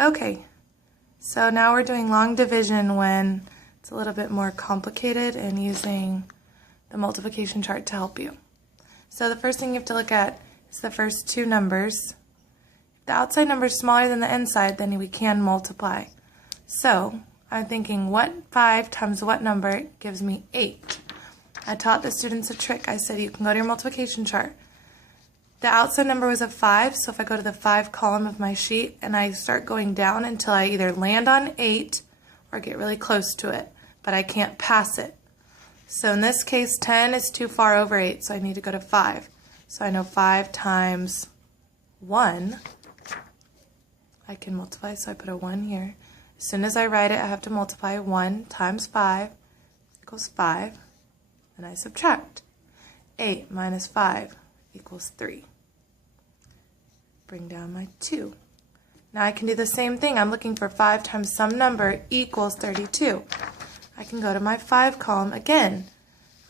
Okay, so now we're doing long division when it's a little bit more complicated and using the multiplication chart to help you. So the first thing you have to look at is the first two numbers. If the outside number is smaller than the inside, then we can multiply. So I'm thinking what 5 times what number gives me 8. I taught the students a trick. I said you can go to your multiplication chart. The outside number was a 5, so if I go to the 5 column of my sheet and I start going down until I either land on 8 or get really close to it, but I can't pass it. So in this case, 10 is too far over 8, so I need to go to 5. So I know 5 times 1, I can multiply, so I put a 1 here. As soon as I write it, I have to multiply 1 times 5 equals 5, and I subtract. 8 minus 5 equals 3. Bring down my 2. Now I can do the same thing. I'm looking for 5 times some number equals 32. I can go to my 5 column again.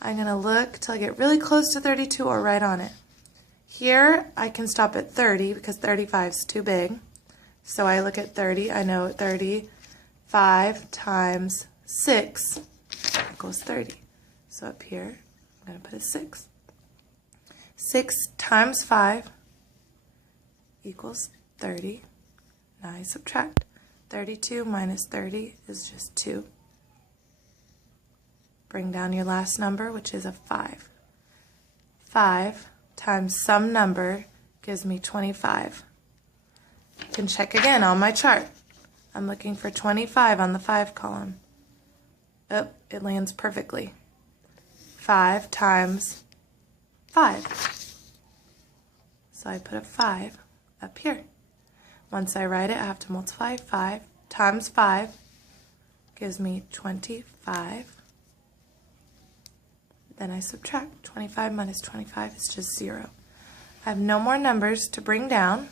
I'm going to look till I get really close to 32 or right on it. Here I can stop at 30 because 35 is too big. So I look at 30. I know 35 times 6 equals 30. So up here I'm going to put a 6. 6 times 5 equals 30. Now I subtract. 32 minus 30 is just 2. Bring down your last number, which is a 5. 5 times some number gives me 25. I can check again on my chart. I'm looking for 25 on the 5 column. Oh, it lands perfectly. 5 times 5. So I put a 5 up here. Once I write it, I have to multiply 5 times 5 gives me 25. Then I subtract. 25 minus 25 is just 0. I have no more numbers to bring down,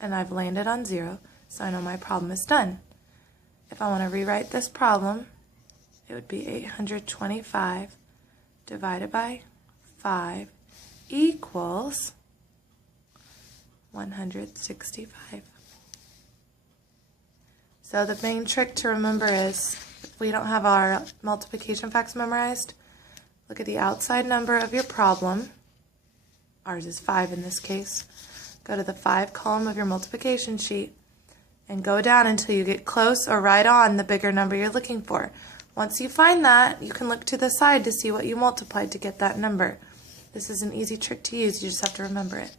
and I've landed on 0, so I know my problem is done. If I want to rewrite this problem, it would be 825 divided by 5 equals 165. So the main trick to remember is, if we don't have our multiplication facts memorized, look at the outside number of your problem. Ours is 5 in this case. Go to the 5 column of your multiplication sheet and go down until you get close or right on the bigger number you're looking for. Once you find that, you can look to the side to see what you multiplied to get that number. This is an easy trick to use. You just have to remember it.